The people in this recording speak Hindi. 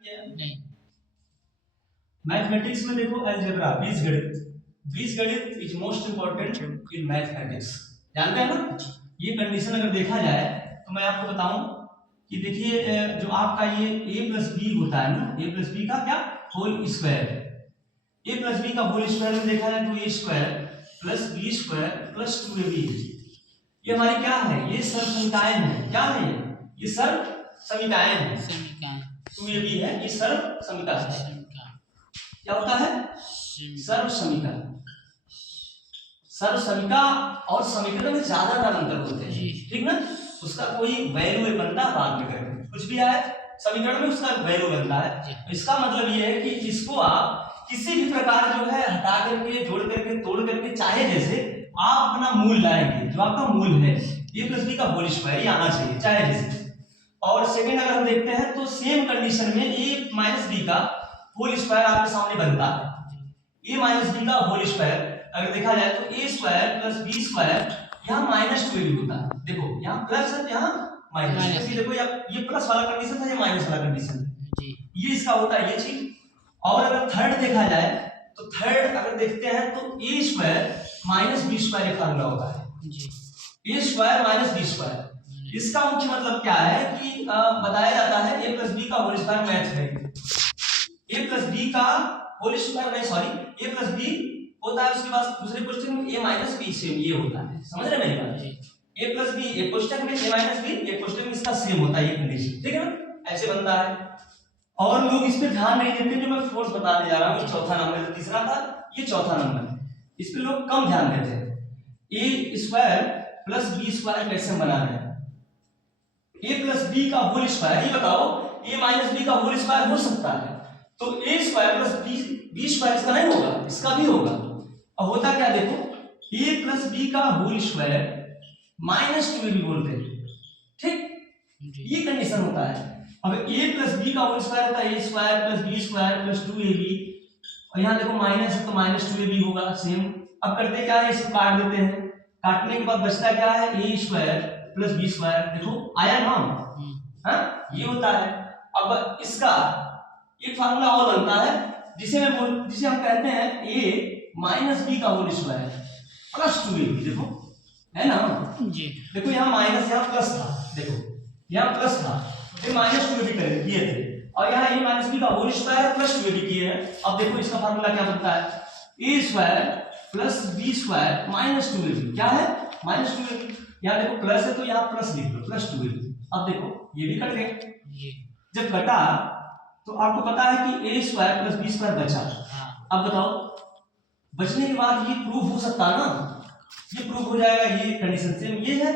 नहीं। मैथमेटिक्स में देखो अलजेब्रा बीजगणित is most important in mathematics, जानते हैं ना। ये कंडीशन अगर देखा जाए तो मैं आपको बताऊं कि देखिए जो आपका ये a प्लस बी होता है ना, a प्लस बी का क्या whole square, a plus b का होल स्क्वायर में देखा जाए तो a square plus b square plus 2ab, ये हमारी क्या है, ये सर्व समीकरण है। क्या है ये सर्व समीकरण है। 2ab है, ये सर्व समीकरण है। क्या होता है सर्व समीकरण। सर्व समीका और समीकरण में ज्यादा अंतर होते हैं, ठीक ना। उसका कोई वैल्यू बनता है बाद में करके, कुछ भी आए समीकरण में उसका वैल्यू बनता है। इसका मतलब ये है कि इसको आप किसी भी प्रकार जो है हटा करके जोड़ करके तोड़ करके चाहे जैसे आप अपना मूल लाएंगे, जो आपका मूल है a प्लस बी का होल स्क्वायर आना चाहिए चाहे जैसे। और सेकंड अगर हम देखते हैं तो सेम कंडीशन में a माइनस बी का होल स्क्वायर आपके सामने बनता है। a माइनस बी का होल स्क्वायर अगर देखा जाए तो a square plus b square यहाँ माइनस 2ab होता है। देखो यहाँ प्लस है, यहाँ माइनस। देखो ये प्लस वाला कंडीशन था, ये माइनस वाला कंडीशन है, ये इसका होता है ये चीज। और अगर थर्ड देखा जाए तो थर्ड अगर देखते हैं तो a square minus b square का फार्मूला होता है, a square minus b square. इसका मुख्य मतलब क्या है कि बताया जाता है a प्लस बी का होल स्क्वायर मैथ है, a प्लस बी का होल स्क्वायर नहीं, सॉरी a प्लस बी होता है, उसके बाद दूसरे क्वेश्चन में a माइनस बी सेम ये होता है। समझ रहे मेरी बात, a प्लस बी एक क्वेश्चन में a माइनस बी एक क्वेश्चन में इसका सेम होता है, ये कंडीशन, ठीक है ना, ऐसे बनता है। और लोग इस पे ध्यान नहीं देते, जो मैं फोर्स बताने जा रहा हूँ चौथा नंबर, तीसरा था ये चौथा नंबर, इस पे लोग कम ध्यान देते हैं। a square plus b square कैसे बना है, a प्लस बी का होल स्क्वायर, ये बताओ a माइनस बी का होल स्क्वायर हो सकता है तो a square plus b square इसका नहीं होगा, इसका भी होगा। अब होता क्या देखो, a प्लस बी का होल स्क्वायर माइनस 2ab बोलते हैं, ठीक, ये कंडीशन होता है। अब a प्लस बी का होल स्क्वायर होता है a square plus b square plus 2ab, और यहाँ देखो माइनस है तो माइनस 2ab होगा सेम। अब करते क्या है, इसको काट देते हैं, काटने के बाद बचता क्या है a square plus b square, देखो आया ना, हाँ ये होता है। अब इसका एक फार्मूला और बनता है जिसे हम कहते हैं a माइनस बी का होल स्क्वायर प्लस 2ab, देखो है ना जी। देखो यहाँ माइनस यहाँ प्लस था, देखो यहाँ प्लस था फिर माइनस 2ab करेंगे किए थे, और यहाँ a माइनस बी का होल स्क्वायर प्लस 2ab किए हैं। अब देखो इसका फार्मूला क्या बनता है, a square plus b square minus 2ab, क्या है माइनस 2ab, यहाँ देखो प्लस है तो यहाँ प्लस लिख लो प्लस 2ab। अब देखो ये भी कट गए, जब कटा तो आपको पता है कि a square plus b square बचा। अब बताओ बचने के बाद ये प्रूफ हो सकता है ना, ये प्रूफ हो जाएगा, ये कंडीशन सेम ये है।